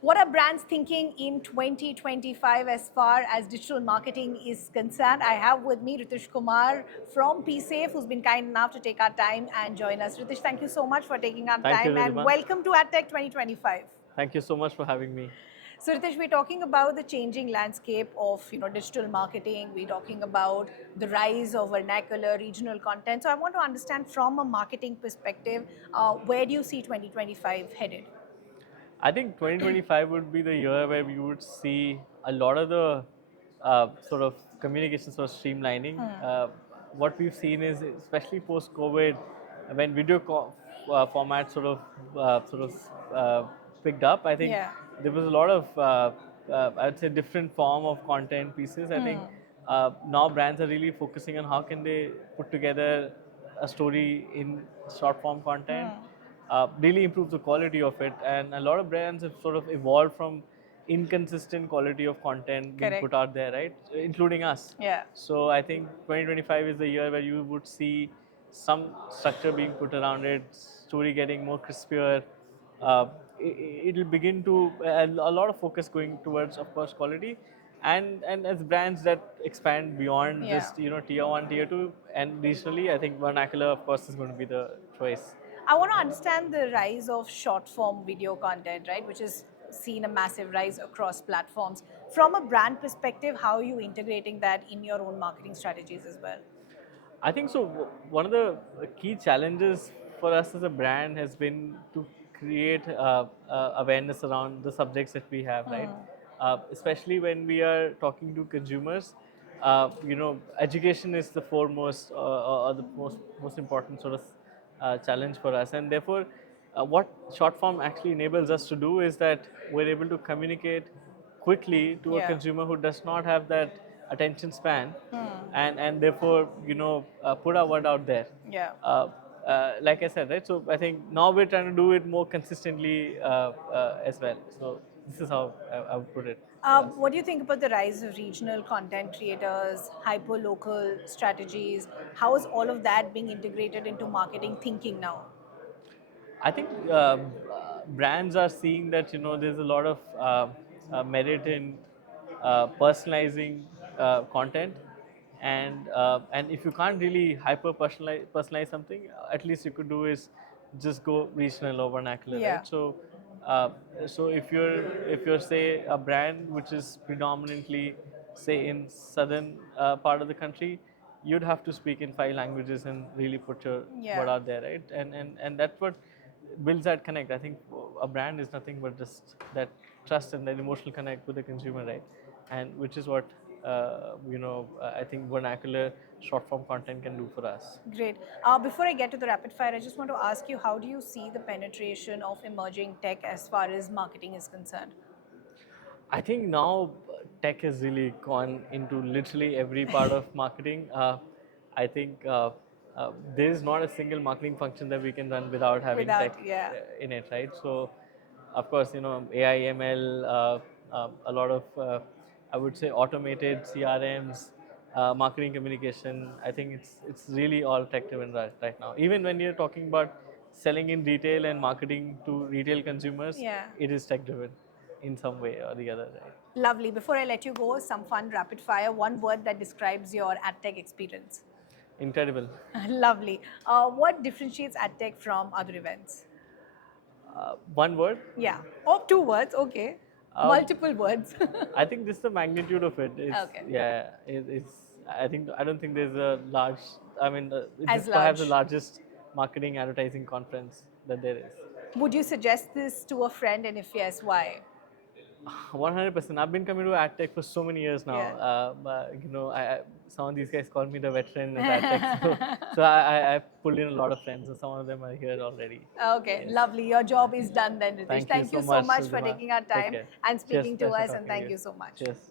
What are brands thinking in 2025 as far as digital marketing is concerned? I have with me Ritish Kumar from Peesafe, who's been kind enough to take our time and join us. Ritish, thank you so much for taking our Thank you, time and Ridhima. welcome to AdTech 2025. Thank you so much for having me. So Ritesh, we're talking about the changing landscape of digital marketing. We're talking about the rise of vernacular, regional content. So I want to understand from a marketing perspective, where do you see 2025 headed? I think 2025 would be the year where we would see a lot of the sort of communication sort of streamlining. What we've seen is, especially post-COVID, when format sort of picked up, I think Yeah. there was a lot of I'd say different form of content pieces. I think now brands are really focusing on how can they put together a story in short form content, really improves the quality of it. And a lot of brands have sort of evolved from inconsistent quality of content being Correct. put out there, right? Including us. Yeah. So I think 2025 is the year where you would see some structure being put around it, story getting more crispier. Uh, it'll begin to a lot of focus going towards, of course, quality, and as brands that expand beyond Yeah. just tier one, tier two, and regionally, I think vernacular, of course, is going to be the choice. I want to understand the rise of short form video content, right, which has seen a massive rise across platforms. From a brand perspective, how are you integrating that in your own marketing strategies as well? I think so. One of the key challenges for us as a brand has been to create awareness around the subjects that we have, right? Especially when we are talking to consumers, education is the foremost or the most important sort of challenge for us, and therefore, what short form actually enables us to do is that we're able to communicate quickly to a Yeah. consumer who does not have that attention span, and therefore put our word out there. Yeah. Like I said, right? So I think now we're trying to do it more consistently as well. So this is how I would put it for us. What do you think about the rise of regional content creators, hyper local strategies? How is all of that being integrated into marketing thinking now? I think brands are seeing that there's a lot of merit in personalizing content, and if you can't really hyper personalize something, at least you could do is just go regional or vernacular, Yeah. right? Uh, so if you're say a brand which is predominantly say in southern part of the country, you'd have to speak in 5 languages and really put your word Yeah. out there, right? And that's what builds that connect. I think a brand is nothing but just that trust and that emotional connect with the consumer, right? And which is what I think vernacular short form content can do for us. Great. Before I get to the rapid fire, I just want to ask you, how do you see the penetration of emerging tech as far as marketing is concerned? I think now tech has really gone into literally every part of marketing. I think there is not a single marketing function that we can run without having Without, tech yeah. in it, right? So, of course, AI, ML, a lot of, I would say, automated CRMs, marketing communication. I think it's really all tech driven right now. Even when you're talking about selling in retail and marketing to retail consumers, Yeah. it is tech driven in some way or the other, right? Lovely. Before I let you go, some fun rapid fire. One word that describes your AdTech experience. Incredible. Lovely. What differentiates AdTech from other events? One word. Yeah. Oh, two words. Okay. Uh, Multiple words. I think this is the magnitude of it. It's Okay. yeah. It's. I don't think there's a large. I mean, this As is perhaps the large. largest marketing advertising conference that there is. Would you suggest this to a friend, and if yes, why? 100%. I've been coming to AdTech for so many years now. Yeah. But, some of these guys call me the veteran of AdTech. So I pulled in a lot of friends, and some of them are here already. Okay, Yes. lovely. Your job is done then, Ritesh. Thank you Thank you so so much, much for Ridhima. taking our Take time care. and Cheers. speaking to Pleasure us, and talking to thank you. you so much. Cheers.